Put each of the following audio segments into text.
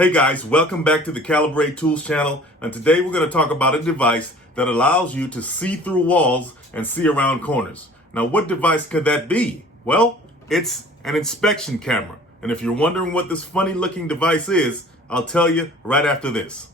Hey guys, welcome back to the Calibrate Tools channel, and today we're going to talk about a device that allows you to see through walls and see around corners. Now, what device could that be? Well, it's an inspection camera, and if you're wondering what this funny looking device is, I'll tell you right after this.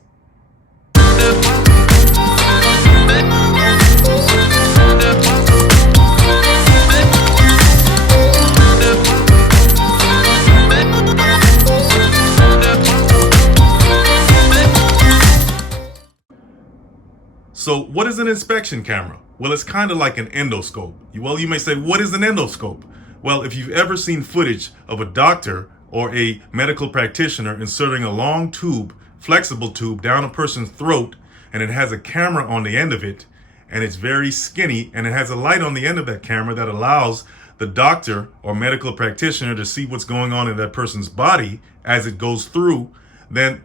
So what is an inspection camera? Well, it's kind of like an endoscope. Well, you may say, what is an endoscope? Well, if you've ever seen footage of a doctor or a medical practitioner inserting a long tube, flexible tube down a person's throat, and it has a camera on the end of it, and it's very skinny, and it has a light on the end of that camera that allows the doctor or medical practitioner to see what's going on in that person's body as it goes through, then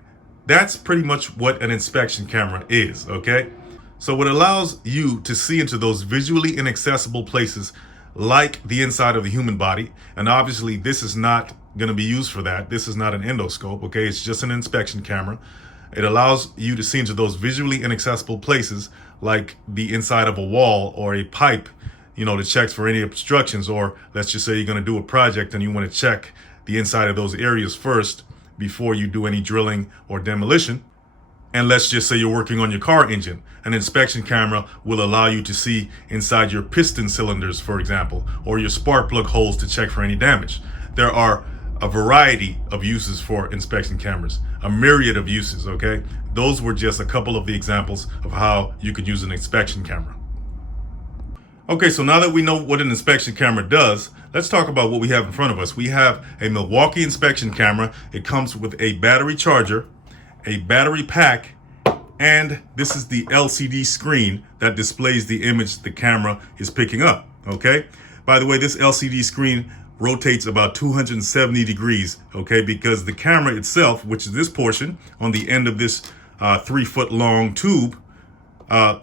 that's pretty much what an inspection camera is, okay? So it allows you to see into those visually inaccessible places like the inside of the human body. And obviously this is not going to be used for that. This is not an endoscope, okay? It's just an inspection camera. It allows you to see into those visually inaccessible places like the inside of a wall or a pipe, to check for any obstructions. Or let's just say you're going to do a project and you want to check the inside of those areas first before you do any drilling or demolition. And let's just say you're working on your car engine. An inspection camera will allow you to see inside your piston cylinders, for example, or your spark plug holes to check for any damage. There are a variety of uses for inspection cameras, a myriad of uses, okay? Those were just a couple of the examples of how you could use an inspection camera. Okay, so now that we know what an inspection camera does, let's talk about what we have in front of us. We have a Milwaukee inspection camera. It comes with a battery charger, a battery pack, and this is the LCD screen that displays the image the camera is picking up, okay? By the way, this LCD screen rotates about 270 degrees, okay? Because the camera itself, which is this portion on the end of this 3-foot long tube,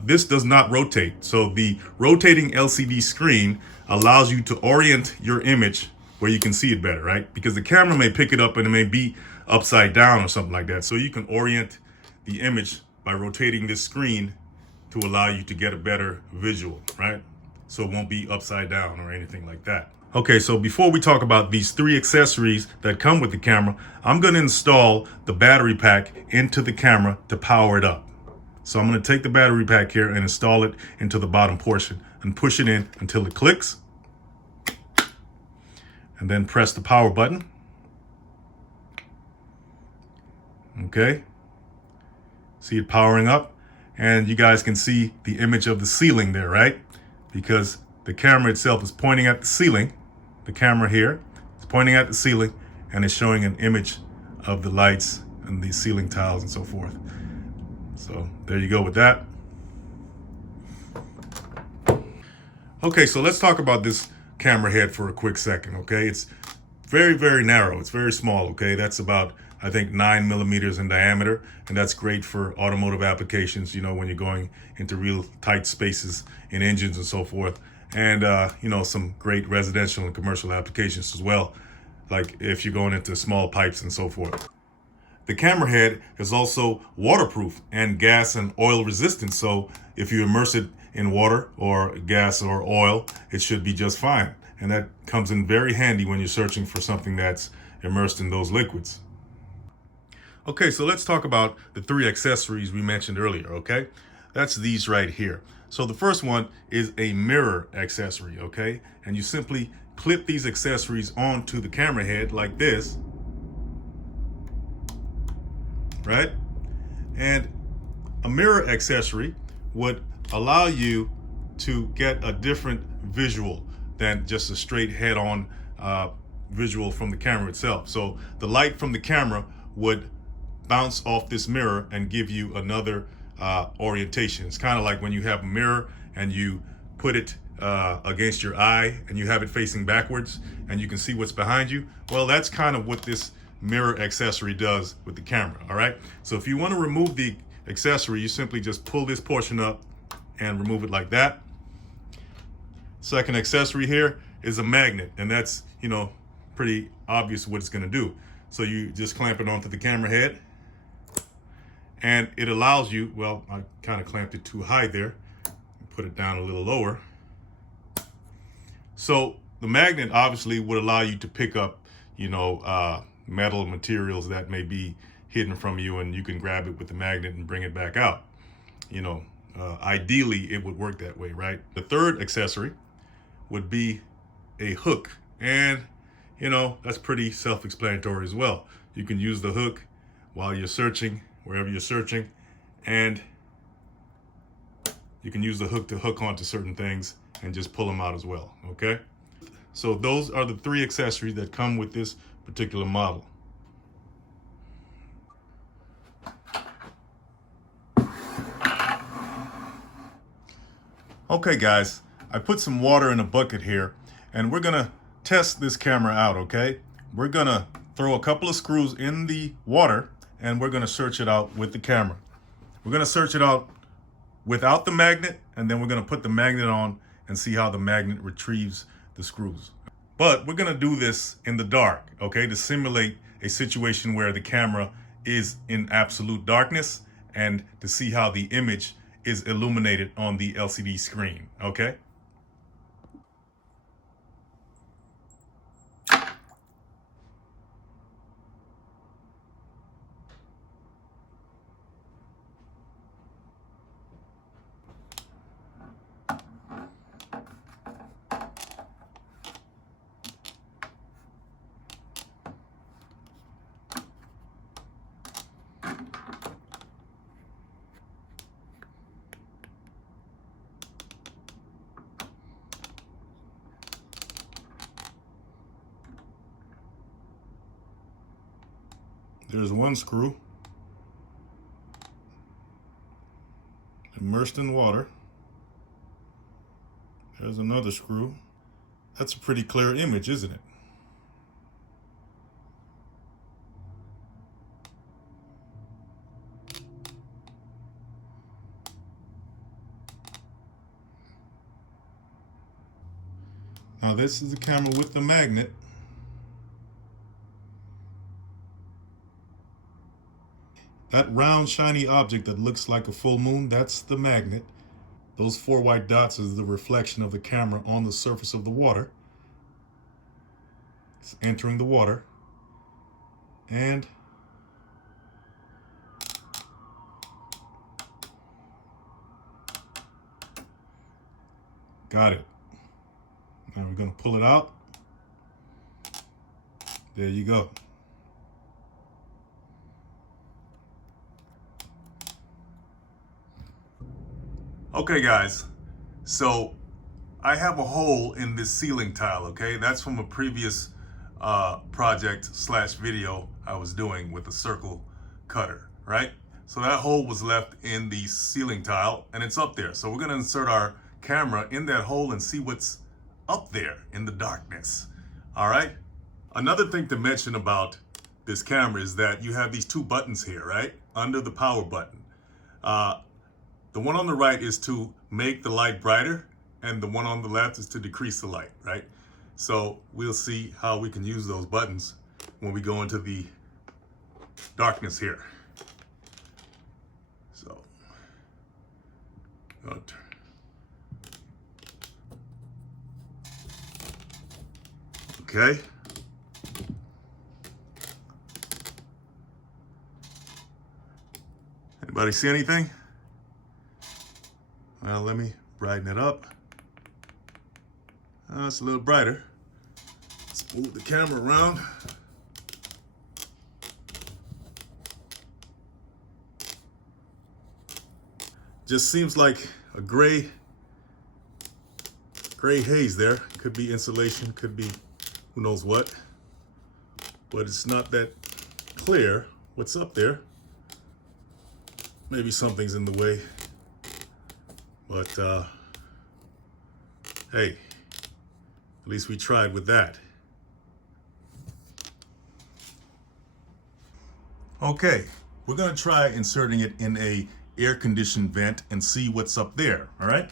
this does not rotate. So the rotating LCD screen allows you to orient your image where you can see it better, right? Because the camera may pick it up and it may be upside down or something like that. So you can orient the image by rotating this screen to allow you to get a better visual, right? So it won't be upside down or anything like that. Okay, so before we talk about these 3 accessories that come with the camera, I'm going to install the battery pack into the camera to power it up. So I'm going to take the battery pack here and install it into the bottom portion and push it in until it clicks. And then press the power button. Okay, see it powering up, and you guys can see the image of the ceiling there, right? Because the camera itself is pointing at the ceiling. The camera here is pointing at the ceiling, and it's showing an image of the lights and the ceiling tiles and so forth. So there you go with that. Okay, so let's talk about this camera head for a quick second, okay? It's very, very narrow. It's very small, okay? That's about, I think, 9 millimeters in diameter, and that's great for automotive applications, when you're going into real tight spaces in engines and so forth, and some great residential and commercial applications as well, like if you're going into small pipes and so forth. The camera head is also waterproof and gas and oil resistant, so if you immerse it in water or gas or oil, it should be just fine, and that comes in very handy when you're searching for something that's immersed in those liquids. Okay, so let's talk about the 3 accessories we mentioned earlier, okay? That's these right here. So the first one is a mirror accessory, okay? And you simply clip these accessories onto the camera head like this, right? And a mirror accessory would allow you to get a different visual than just a straight head-on visual from the camera itself. So the light from the camera would bounce off this mirror and give you another orientation. It's kind of like when you have a mirror and you put it against your eye and you have it facing backwards and you can see what's behind you. Well, that's kind of what this mirror accessory does with the camera, all right? So if you want to remove the accessory, you simply just pull this portion up and remove it like that. Second accessory here is a magnet, and that's, pretty obvious what it's going to do. So you just clamp it onto the camera head And it allows you, well, I kind of clamped it too high there, put it down a little lower. So the magnet obviously would allow you to pick up, metal materials that may be hidden from you, and you can grab it with the magnet and bring it back out. Ideally, it would work that way, right? The third accessory would be a hook. And, that's pretty self-explanatory as well. You can use the hook while you're searching, wherever you're searching, and you can use the hook to hook onto certain things and just pull them out as well, okay? So those are the three accessories that come with this particular model. Okay guys, I put some water in a bucket here and we're gonna test this camera out, okay? We're gonna throw a couple of screws in the water and we're gonna search it out with the camera. We're gonna search it out without the magnet, and then we're gonna put the magnet on and see how the magnet retrieves the screws. But we're gonna do this in the dark, okay? To simulate a situation where the camera is in absolute darkness and to see how the image is illuminated on the LCD screen, okay? There's one screw immersed in water. There's another screw. That's a pretty clear image, isn't it? Now this is the camera with the magnet. That round shiny object that looks like a full moon, that's the magnet. Those 4 white dots is the reflection of the camera on the surface of the water. It's entering the water. And got it. Now we're going to pull it out. There you go. Okay guys, so I have a hole in this ceiling tile, okay? That's from a previous project / video I was doing with a circle cutter, right? So that hole was left in the ceiling tile and it's up there. So we're gonna insert our camera in that hole and see what's up there in the darkness, all right? Another thing to mention about this camera is that you have these 2 buttons here, right? Under the power button. The one on the right is to make the light brighter, and the one on the left is to decrease the light, right? So we'll see how we can use those buttons when we go into the darkness here. So, okay. Anybody see anything? Well, let me brighten it up. It's a little brighter. Let's move the camera around. Just seems like a gray haze there. Could be insulation, could be who knows what. But it's not that clear what's up there. Maybe something's in the way. But, hey, at least we tried with that. Okay, we're gonna try inserting it in a air-conditioned vent and see what's up there, all right?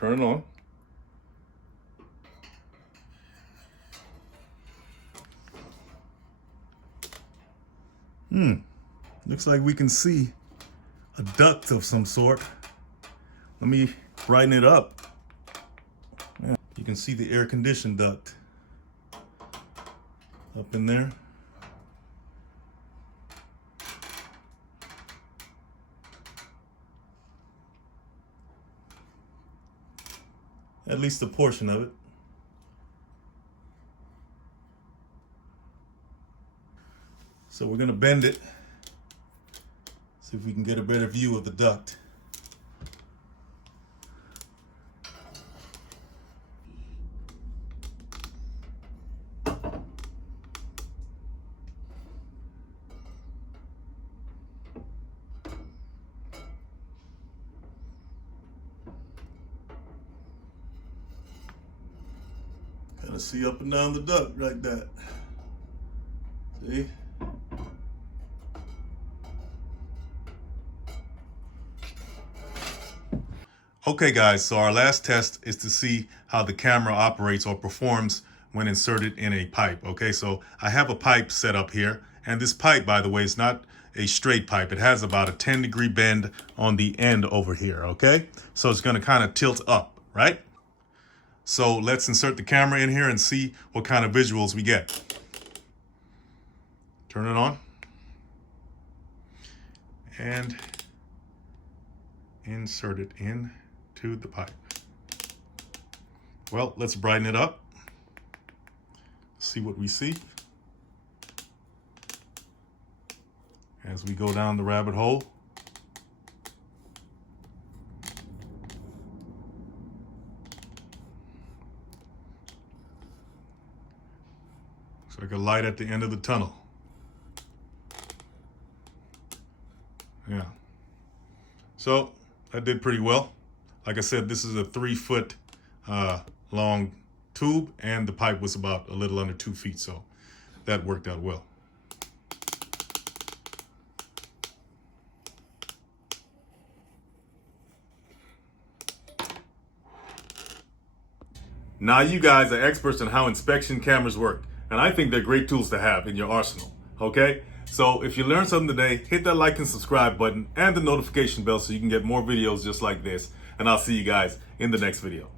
turn it on. Looks like we can see a duct of some sort. Let me brighten it up. Yeah, you can see the air conditioned duct up in there. At least a portion of it. So we're gonna bend it, see if we can get a better view of the duct. Kind of see up and down the duct like that. See? Okay guys, so our last test is to see how the camera operates or performs when inserted in a pipe. Okay, so I have a pipe set up here, and this pipe, by the way, is not a straight pipe. It has about a 10-degree bend on the end over here, okay? So it's gonna kind of tilt up, right? So let's insert the camera in here and see what kind of visuals we get. Turn it on. And insert it in to the pipe. Well, let's brighten it up. See what we see as we go down the rabbit hole. Looks like a light at the end of the tunnel. Yeah. So that did pretty well. Like I said, this is a 3-foot long tube, and the pipe was about a little under 2 feet, so that worked out well. Now you guys are experts on how inspection cameras work, and I think they're great tools to have in your arsenal, okay? So if you learned something today, hit that like and subscribe button and the notification bell so you can get more videos just like this. And I'll see you guys in the next video.